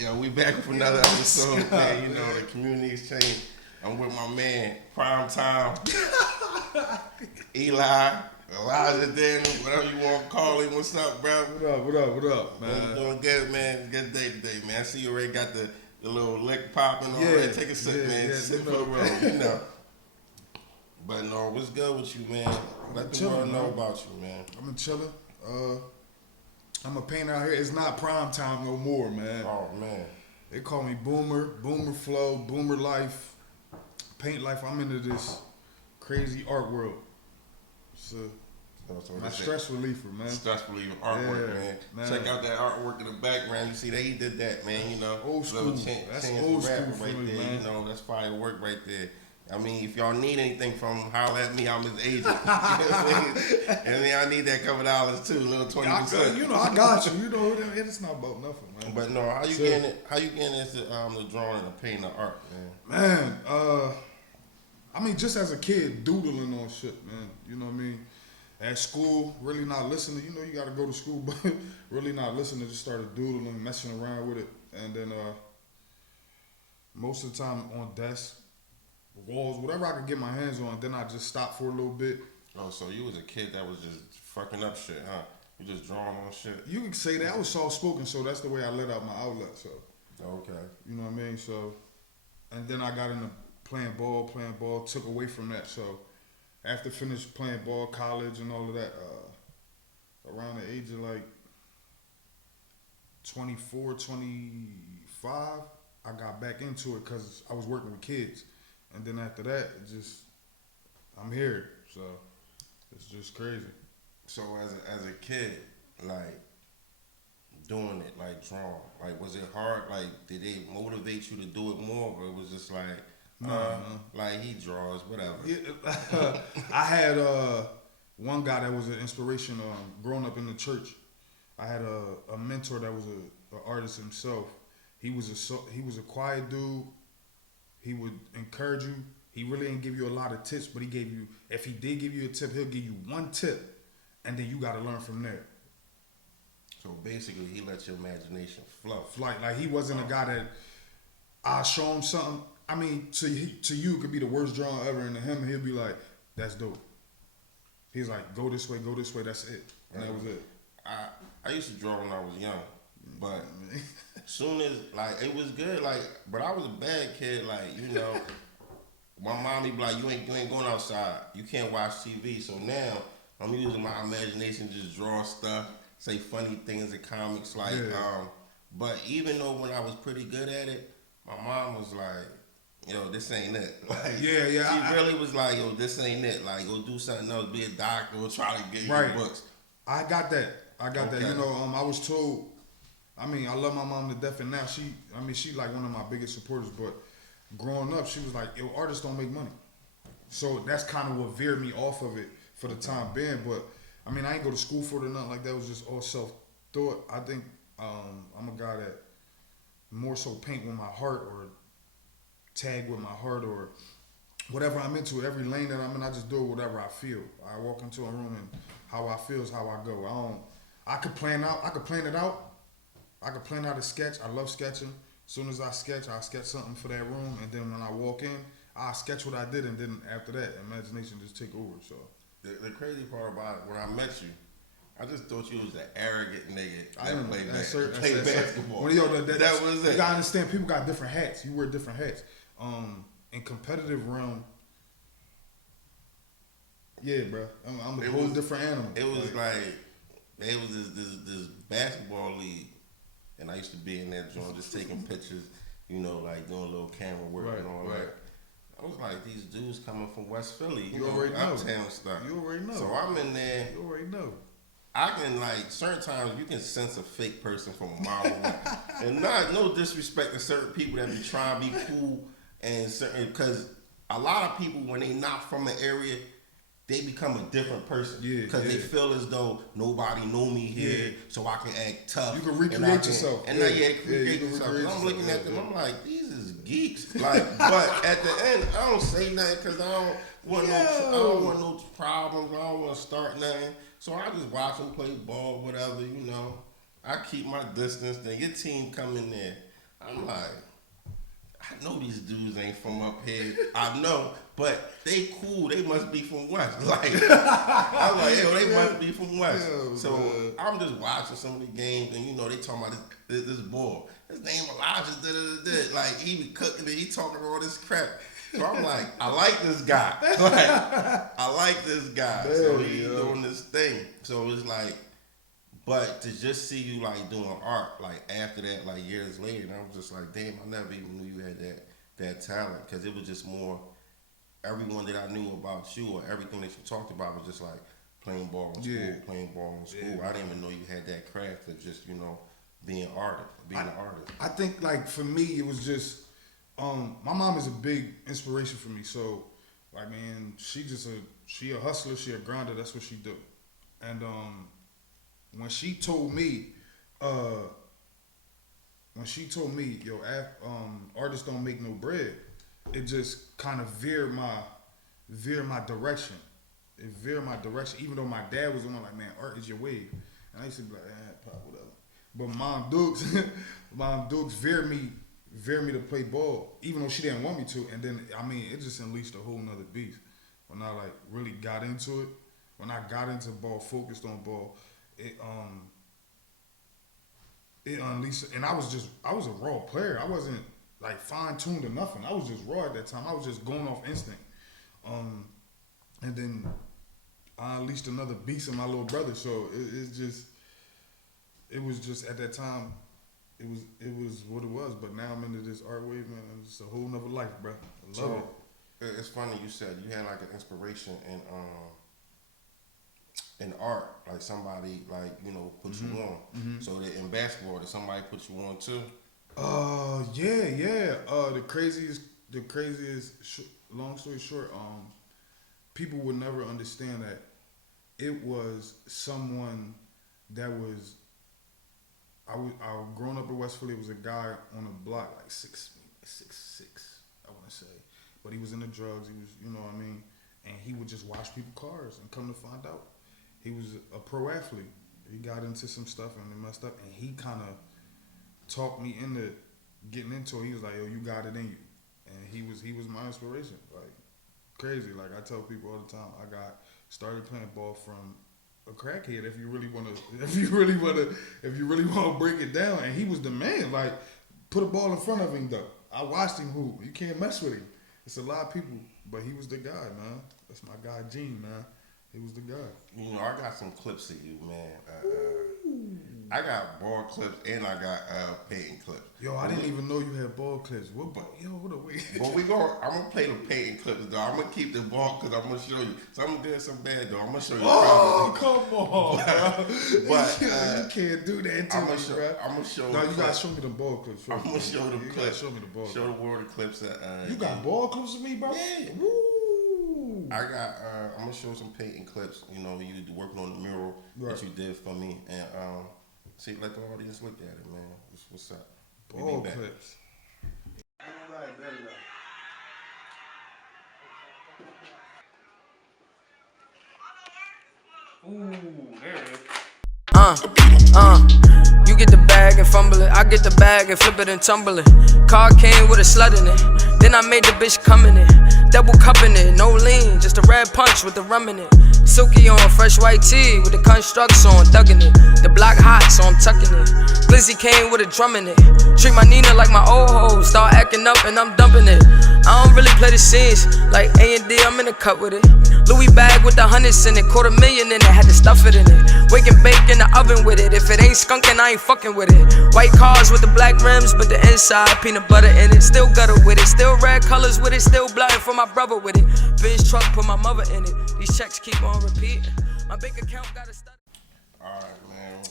Yo, we back with another episode, man. You know, the community exchange. I'm with my man, Prime Time, Eli, Elijah Daniel, whatever you want to call him. What's up, bro? What up, man? You doing good, man. Good day today, man. I see you already got the little lick popping already. Take a sip, man. Sip for the road, you know. But no, what's good with you, man? Let the world know about you, man. I've been chilling. I'm a painter out here. It's not prime time no more, man. Oh, man. They call me Boomer, Boomer Flow, Boomer Life, Paint Life. I'm into this crazy art world. So my stress reliever, man. Stress reliever artwork, man. Check out that artwork in the background. You see, they did that, man. You know, old school. That's old school for right me, there. man. You know, that's fire work right there. I mean, if y'all need anything from him, holler at me. I'm his agent. You know what I mean? And then I need that couple dollars too, a little 20%. You know, I got you. You know, it's not about nothing, man. But no, how you getting it? How you getting into the drawing and the painting the art, man? Man, I mean, just as a kid, doodling on shit, man. You know what I mean? At school, really not listening. You know, you got to go to school, but really not listening. Just started doodling, messing around with it, and then most of the time on desk, walls, whatever I could get my hands on. Then I just stopped for a little bit. Oh, so you was a kid that was just fucking up shit, huh? You just drawing on shit. You could say that. I was soft spoken, so that's the way I let out my outlet. So, okay, you know what I mean. So, and then I got into playing ball, took away from that. So, after finished playing ball, college, and all of that, around the age of like 24, 25, I got back into it because I was working with kids. And then after that, I'm here. So it's just crazy. So as a kid, like doing it, like drawing, like was it hard? Like did they motivate you to do it more, or it was just like, like he draws, whatever? Yeah, I had one guy that was an inspiration. Growing up in the church, I had a mentor that was an artist himself. He was a quiet dude. He would encourage you. He really didn't give you a lot of tips, but if he did give you a tip, he'll give you one tip, and then you got to learn from there. So basically, he let your imagination flow. Like he wasn't a guy that I show him something. I mean, to you, it could be the worst drawing ever, and to him, he'll be like, "That's dope." He's like, go this way, that's it. And that was it. I used to draw when I was young, but soon as, like, it was good, like, but I was a bad kid, like, you know, my mom be like, you ain't going outside, you can't watch TV, so now I'm using my imagination to just draw stuff, say funny things in comics, like, but even though when I was pretty good at it, my mom was like, yo, this ain't it. Like, she really was like, yo, this ain't it. Like, go do something else, be a doctor, or try to get your books. I got that. You know, I was told, I mean, I love my mom to death, and now she like one of my biggest supporters, but growing up, she was like, yo, artists don't make money. So that's kind of what veered me off of it for the time being, but I mean, I ain't go to school for it or nothing like that. It was just all self-thought. I think I'm a guy that more so paint with my heart or tag with my heart or whatever I'm into. Every lane that I'm in, I just do whatever I feel. I walk into a room and how I feel is how I go. I could plan it out. I could plan out a sketch. I love sketching. As soon as I sketch something for that room, and then when I walk in, I sketch what I did, and then after that, imagination just take over. So the crazy part about it, when I met you, I just thought you was an arrogant nigga that I didn't play basketball. Well, that was it. You gotta understand, people got different hats. You wear different hats. In competitive realm, yeah, bro, I'm a whole different animal. It was like it was this basketball league, and I used to be in that joint just taking pictures, you know, like doing a little camera work and all that. I was like, these dudes coming from West Philly, you know, already know. uptown stuff. You already know. So I'm in there. You already know. I can, like, certain times you can sense a fake person from a mile away. And no disrespect to certain people that be trying to be cool and certain, because a lot of people, when they not from the area, they become a different person. Yeah. Because they feel as though nobody know me here, so I can act tough. You can recreate yourself. And create yourself. And I'm looking at them, I'm like, these is geeks. Like, but at the end, I don't say nothing because I don't want no problems. I don't want to start nothing. So I just watch them play ball, whatever, you know. I keep my distance. Then your team come in there. I'm like, I know these dudes ain't from up here. I know, but they cool. They must be from West. Like, I'm like, yo, they must be from West. Yeah, So man. I'm just watching some of the games, and they talking about this boy. His name Elijah. Da, da, da, da. Like he be cooking it. He talking all this crap. So I'm like, I like this guy. Like, I like this guy. So he doing this thing. So it's like. But to just see you like doing art, like after that, like years later, and I was just like, damn, I never even knew you had that talent, because it was just more. Everyone that I knew about you or everything that you talked about was just like playing ball in school, playing ball in school. I didn't even know you had that craft of just being an artist. I think like for me, it was just my mom is a big inspiration for me. So like man, she a hustler, she a grinder. That's what she do, and when she told me, yo, artists don't make no bread, it just kind of veered my direction. It veered my direction, even though my dad was the one like, man, art is your wave. And I used to be like, pop, whatever. But Mom Dukes veered me to play ball, even though she didn't want me to. And then, I mean, it just unleashed a whole nother beast. When I like really got into it, when I got into ball, focused on ball, it unleashed, and I was a raw player. I wasn't like fine tuned or nothing. I was just raw at that time. I was just going off instinct. And then I unleashed another beast in my little brother. So it was just at that time, it was what it was. But now I'm into this art wave, man. It's a whole nother life, bro. I love it. It's funny you said you had like an inspiration in art, like somebody like put you on. Mm-hmm. So that in basketball, did somebody put you on too? Yeah. The craziest. Long story short, people would never understand that it was someone that was. I growing up in West Philly, it was a guy on a block like 6'6", I want to say, but he was into drugs. He was, you know what I mean, and he would just wash people's cars. And come to find out, he was a pro athlete. He got into some stuff and he messed up, and he kind of talked me into getting into it. He was like, "Yo, you got it in you," and he was my inspiration. Like crazy. Like I tell people all the time, I got started playing ball from a crackhead. If you really want to break it down, and he was the man. Like put a ball in front of him though. I watched him hoop. You can't mess with him. It's a lot of people, but he was the guy, man. That's my guy, Gene, man. He was the guy. I got some clips of you, man. I got ball clips and I got painting clips. Yo, I didn't even know you had ball clips. What a wait. But I'm gonna play the painting clips though. I'm gonna keep the ball because I'm gonna show you. Some good, some bad though. I'm gonna show you. Oh, come on, bro. But you can't do that to me, bro. I'm gonna show. No, you gotta show me the ball clips. I'm gonna show the clips. Show me the ball. Show the world the clips that. You got ball clips of me, bro? Yeah. Woo. I got. I'm gonna show some painting clips. You working on the mural that you did for me, and see, let the audience look at it, man. What's up? Ball clips. Ooh, there it is. You get the bag and fumble it. I get the bag and flip it and tumble it. Car came with a slut in it. Then I made the bitch come in it. Double cupping it, no lean, just a red punch with the rum in it. Silky on, fresh white tee with the constructs on, thugging it. The block hot, so I'm tucking it. Glizzy came with a drum in it. Treat my Nina like my old hoe. Start acting up and I'm dumping it. I don't really play the scenes like A&D, I'm in the cut with it. Louis bag with the hundreds in it, $250,000 in it, had to stuff it in it. Wake and bake in the oven with it. If it ain't skunking, I ain't fucking with it. White cars with the black rims, but the inside peanut butter in it. Still gutter with it, still red colors with it, still blood for my brother with it. Benz truck, put my mother in it. These checks keep on repeating. My bank account got a study. Alright, man.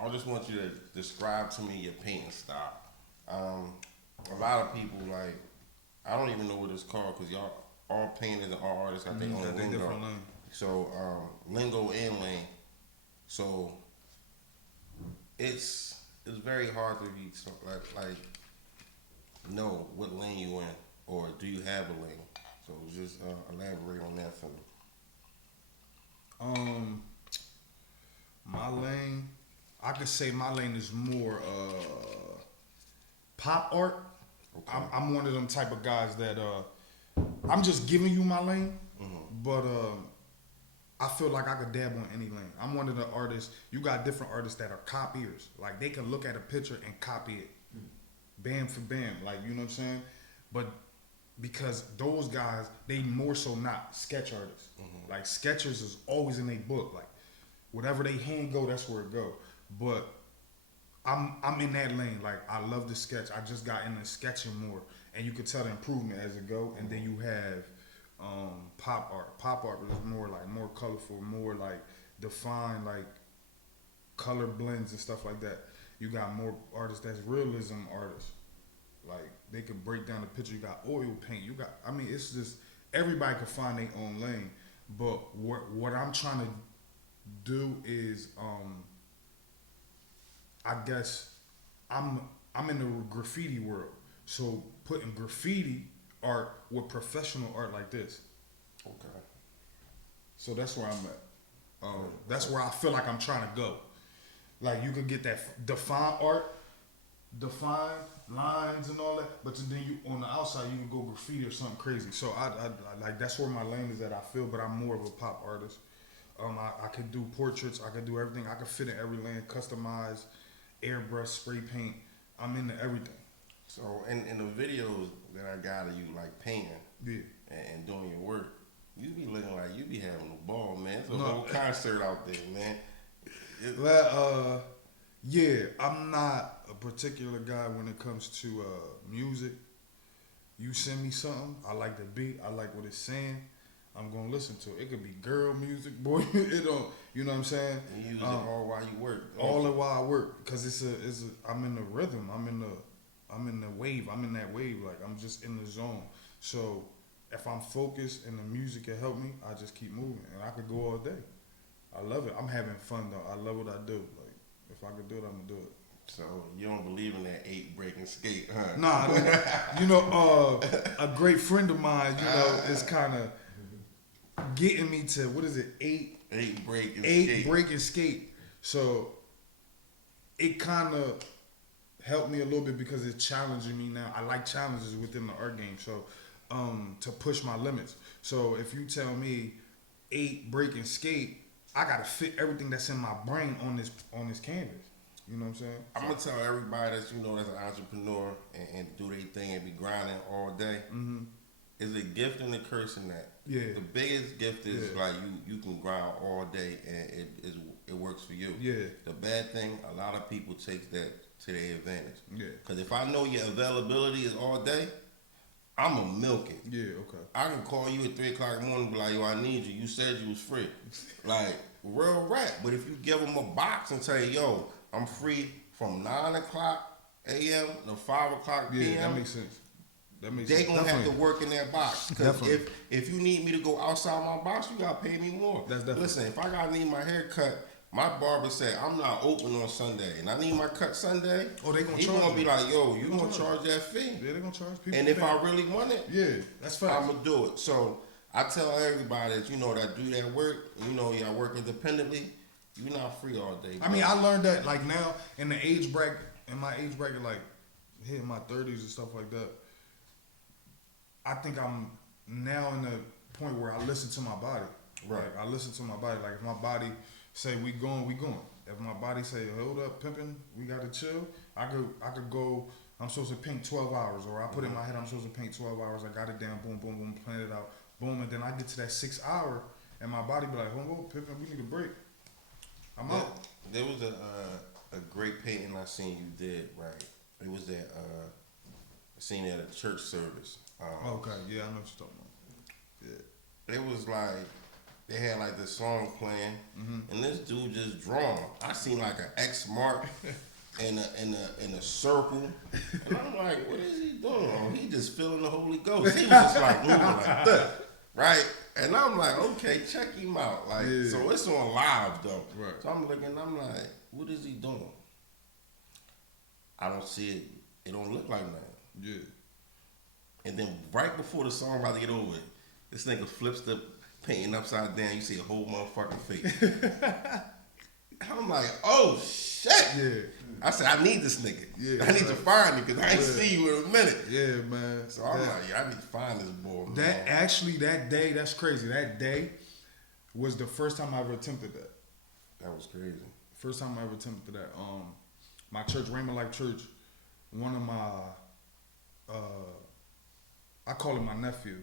I just want you to describe to me your painting style. A lot of people, like, I don't even know what it's called because y'all all painters and all artists got their own lingo. So, lingo and lane. So, it's very hard to be like know what lane you in, or do you have a lane? So just elaborate on that for me. My lane, I could say my lane is more pop art, Okay. I'm one of them type of guys that I'm just giving you my lane, but I feel like I could dab on any lane. I'm one of the artists. You got different artists that are copiers. Like they can look at a picture and copy it, band for band. Like you know what I'm saying. But because those guys, they more so not sketch artists. Like sketchers is always in their book. Like whatever they hand go, that's where it go. But I'm in that lane. Like I love the sketch. I just got into sketching more, and you could tell the improvement as it go. And then you have pop art. Pop art is more colorful, more like defined, like color blends and stuff like that. You got more artists that's realism artists. Like they could break down the picture. You got oil paint. You got. I mean, it's just everybody can find their own lane. But what I'm trying to do is, I guess, I'm in the graffiti world. So putting graffiti art with professional art like this. Okay. So that's where I'm at. That's where I feel like I'm trying to go. Like you could get that defined art, defined lines and all that, but then you on the outside you can go graffiti or something crazy. So I like that's where my lane is at. I feel, but I'm more of a pop artist. I could do portraits. I could do everything. I could fit in every lane, customize, airbrush, spray paint. I'm into everything. So in the videos that I got of you like painting and doing your work, you be looking like you be having a ball, man. It's a whole concert out there, man. Well, yeah, I'm not a particular guy when it comes to music. You send me something, I like the beat, I like what it's saying, I'm gonna listen to it. It could be girl music, boy. It don't, you know what I'm saying? You use it all while you work. All the while I work, cause I'm in the rhythm, I'm in the wave, I'm in that wave, like I'm just in the zone. So if I'm focused and the music can help me, I just keep moving, and I could go all day. I love it. I'm having fun though. I love what I do. Like if I could do it, I'm gonna do it. So you don't believe in that 8 break and skate, huh? Nah, you know, a great friend of mine, you know, is kind of getting me to what is it, 8 break and 8 skate. break and skate. So it kind of helped me a little bit because it's challenging me now. I like challenges within the art game, so to push my limits. So if you tell me 8 break and skate, I gotta fit everything that's in my brain on this canvas. You know what I'm saying? I'm gonna tell everybody that's that's an entrepreneur and do their thing and be grinding all day. Mm-hmm. Is a gift and a curse in that. Yeah. The biggest gift is like you can grind all day and it works for you. Yeah. The bad thing, a lot of people take that to their advantage. Yeah. Because if I know your availability is all day, I'm gonna milk it. Yeah. Okay. I can call you at 3 o'clock in the morning and be like, yo, I need you. You said you was free. Like, real rap. But if you give them a box and say, yo, I'm free from 9 o'clock a.m. to 5 o'clock p.m. Yeah, that makes sense. They gonna have to work in that box. Because if you need me to go outside my box, you gotta pay me more. That's definitely. Listen, if I gotta need my hair cut, my barber said I'm not open on Sunday, and I need my cut Sunday. Oh, they gonna he charge gonna me. be like, yo, you gonna charge that fee? Yeah, they gonna charge people. And if I really want it, yeah, that's fine. I'm gonna do it. So I tell everybody that that do that work, y'all work independently. You're not free all day. I mean, I learned that like now in my age bracket, like hitting my 30s and stuff like that. I think I'm now in the point where I listen to my body. Right. Like, I listen to my body. Like if my body say we going, we going. If my body say hold up, pimping, we gotta chill. I could go. I'm supposed to paint 12 hours, or I put in my head I'm supposed to paint 12 hours. I got it down, boom, boom, boom, plan it out, boom, and then I get to that 6 hour, and my body be like, hold on, pimping, we need a break. I'm out. There was a great painting I seen you did, right? It was that I seen it at a church service. Okay, yeah, I know what you're talking about. Yeah. It was like they had like this song playing, and this dude just drawn. I seen like an X mark in a circle, and I'm like, what is he doing? Oh, he just feeling the Holy Ghost. He was just like moving like that, right? And I'm like, okay, check him out. Like, so it's on live though. Right. So I'm looking, I'm like, what is he doing? I don't see it. It don't look like that. Yeah. And then right before the song about to get over it, this nigga flips the painting upside down. You see a whole motherfucking face. I'm like, oh shit. Yeah. I said, I need this nigga. Yeah, I need to find him because I ain't see you in a minute. Yeah, man. So I'm like, yeah, I need to find this boy. That actually, that day, that's crazy. That day was the first time I ever attempted that. That was crazy. First time I ever attempted that. My church, Raymond Life Church, one of my, I call him my nephew,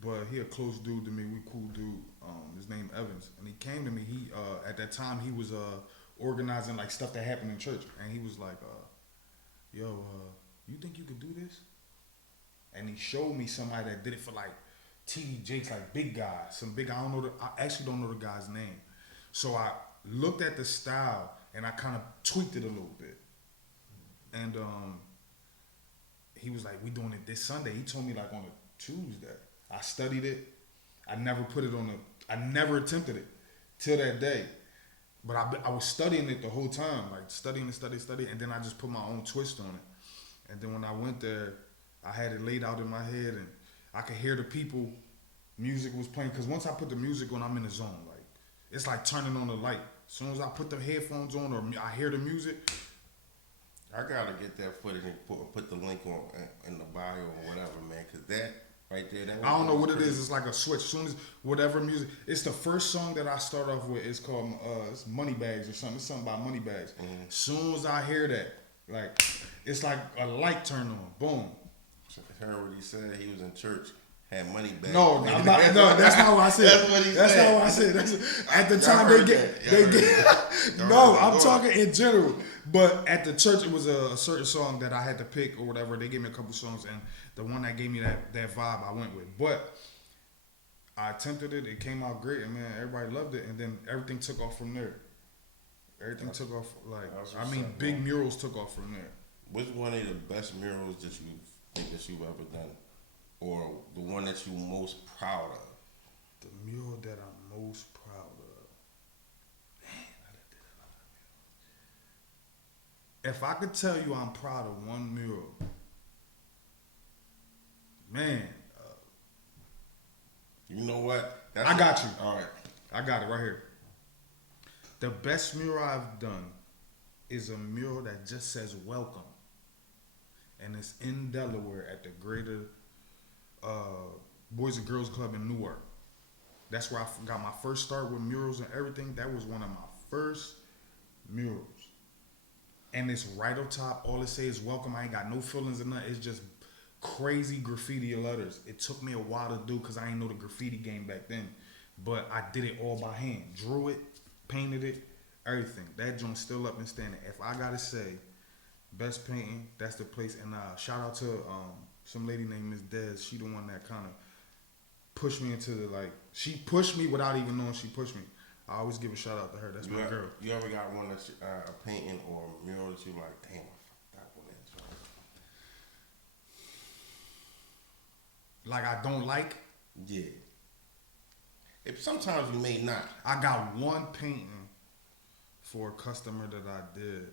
but he a close dude to me. We cool dude. His name Evans, and he came to me. He at that time he was organizing like stuff that happened in church, and he was like, "Yo, you think you could do this?" And he showed me somebody that did it for like T.D. Jakes, like big guys, some big. I actually don't know the guy's name. So I looked at the style and I kind of tweaked it a little bit. And he was like, "We doing it this Sunday." He told me like on a Tuesday. I studied it. I never put it on I never attempted it till that day. But I was studying it the whole time, like studying, and then I just put my own twist on it. And then when I went there, I had it laid out in my head, and I could hear the people. Music was playing, because once I put the music on, I'm in the zone. Like it's like turning on the light. As soon as I put the headphones on or I hear the music, I gotta get that footage and put the link on in the bio or whatever, man, because that right there, that I don't know what it is. It's like a switch. As soon as whatever music, it's the first song that I start off with. It's called it's Money Bags or something. It's something about money bags. Mm-hmm. As soon as I hear that, like it's like a light turn on. Boom. I heard what he said. He was in church, had money bags. No, I'm not. No, that's not what I said. That's what he that's said. not what I said. At the Y'all time heard they that. get. No, I'm talking in general. But at the church, it was a certain song that I had to pick or whatever. They gave me a couple songs, and the one that gave me that vibe, I went with. But I attempted it. It came out great, and man, everybody loved it. And then everything took off from there. Everything took off big murals took off from there. What's one of the best murals that you think that you've ever done, or the one that you're most proud of? The mural that I'm most proud of. Man, I done did a lot of murals. If I could tell you I'm proud of one mural, man. You know what? I got you. All right. I got it right here. The best mural I've done is a mural that just says welcome. And it's in Delaware at the Greater Boys and Girls Club in Newark. That's where I got my first start with murals and everything. That was one of my first murals. And it's right up top. All it says is welcome. I ain't got no feelings or nothing. It's just crazy graffiti letters. It took me a while to do because I ain't know the graffiti game back then. But I did it all by hand. Drew it, painted it, everything. That joint's still up and standing. If I gotta say, best painting, that's the place. And shout out to some lady named Miss Des. She the one that kind of pushed me into the, like, she pushed me without even knowing she pushed me. I always give a shout out to her. That's my girl. You ever got one that's a painting or a mural that you like, damn, I fucked that one in. Like I don't like? Yeah. Sometimes you may not. I got one painting for a customer that I did.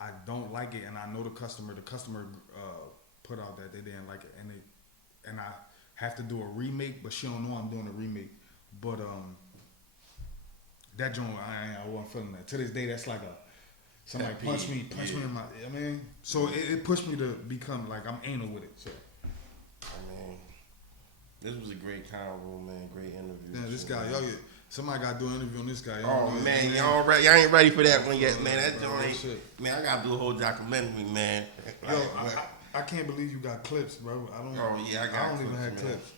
I don't like it, and I know the customer. The customer put out that they didn't like it, and I have to do a remake, but she don't know I'm doing a remake. But that joint, I wasn't feeling that. To this day, that's like somebody punch me in my. I mean, so it pushed me to become like I'm anal with it. So. I mean, this was a great convo, man. Great interview. Yeah, this guy, somebody got to do an interview on this guy. Man, y'all ain't ready for that one yet, man. That joint, man, I gotta do a whole documentary, man. Yo, I can't believe you got clips, bro. I don't even have clips.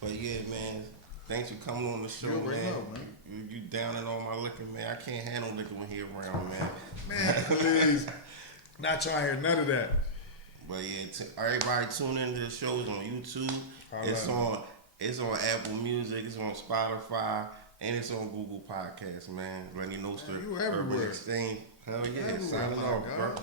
But yeah, man, thanks for coming on the show, man. You down in all my liquor, man. I can't handle liquor when he around, man. Man, please. Not trying to hear none of that. But yeah, everybody tune into the shows on YouTube. It's on Apple Music. It's on Spotify. And it's on Google Podcasts, man. Lenny Noster, you everywhere. Urban Xchange. Hell yeah, signing off, bro.